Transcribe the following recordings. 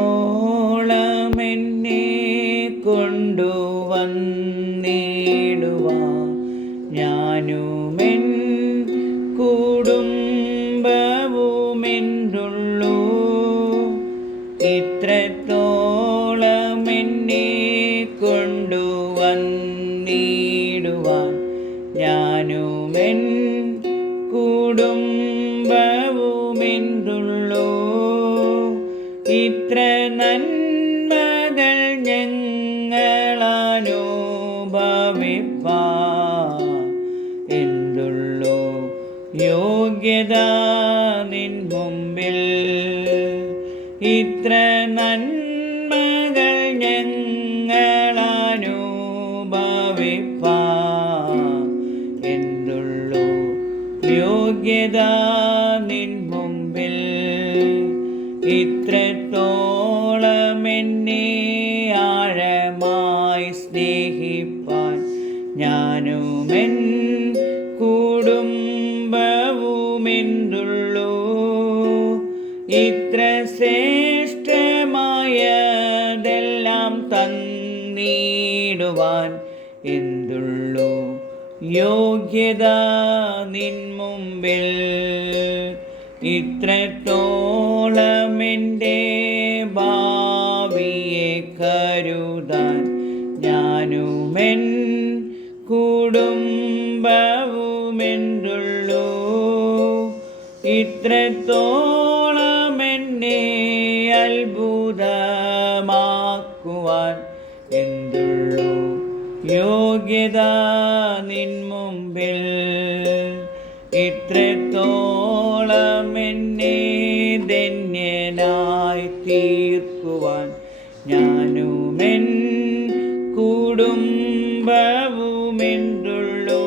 ഇത്രത്തോളം എന്നെ കൊണ്ടുവന്നിടുവാൻ ഞാനുമെൻ കുടുംബവുമെന്നുള്ളൂ. ഇത്രത്തോളം എന്നെ കൊണ്ടുവന്നിടുവാൻ ഞാനുമെൻ കുടുംബവുമെന്നുള്ളൂ. ഇത്ര നന്മകൾ ഞങ്ങളനുഭവിപ്പാൻ എന്തുള്ളൂ യോഗ്യത നിൻ മുമ്പിൽ. ഇത്ര നന്മകൾ ഞങ്ങളനുഭവിപ്പാൻ എന്തുള്ളൂ യോഗ്യത നിൻ മുമ്പിൽ. ഇത്രത്തോളം എന്നെ ആഴമായി സ്നേഹിപ്പാൻ ഞാനുമെൻ കുടുംബവുമെന്നുള്ളൂ. ഇത്ര ശ്രേഷ്ഠമായതെല്ലാം തന്നിടുവാൻ എന്തുള്ളൂ യോഗ്യത നിൻ മുമ്പിൽ. ഇത്രത്തോളം എൻ്റെ ഭാവിയെ കരുതാൻ ഞാനുമെൻ കുടുംബവുമെന്നുള്ളൂ. ഇത്രത്തോളം എന്നെ അത്ഭുതമാക്കുവാൻ എന്തുള്ളൂ യോഗ്യത നിൻ മുമ്പിൽ. ഇത്രത്തോളം എന്നെ ധന്യനായി തീർക്കുവാൻ ഞാനുമെൻ കുടുംബവുമെന്നുള്ളൂ.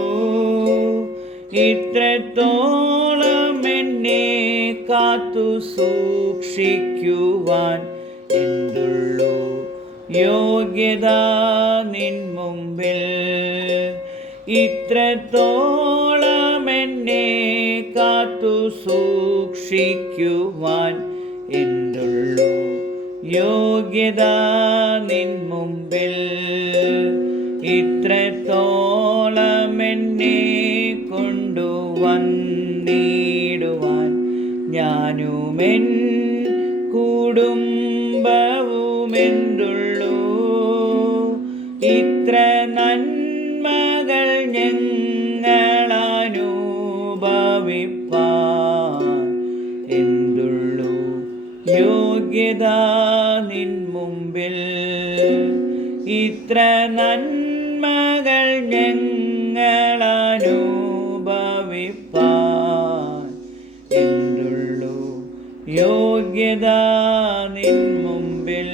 ഇത്രത്തോളം എന്നെ കാത്തു സൂക്ഷിക്കുവാൻ എന്തുള്ളൂ യോഗ്യത നിൻ മുമ്പിൽ. ഇത്രത്തോളം എന്നെ കാത്തു സൂക്ഷിക്കുവാൻ എന്തുള്ളൂ യോഗ്യത നിൻ മുമ്പിൽ. ഇത്രത്തോളം എന്നെ കൊണ്ടുവന്നിടുവാൻ ഞാനുമെൻ കുടുംബവുമെന്നുള്ളൂ. ഇത്ര നന്മകൾ ഞങ്ങളനുഭവിപ്പാൻ എന്തുള്ളൂ യോഗ്യത നിൻ മുമ്പിൽ. ഇത്ര നന്മകൾ ഞങ്ങളനുഭവിപ്പാൻ എന്തുള്ളൂ യോഗ്യത നിൻ മുമ്പിൽ.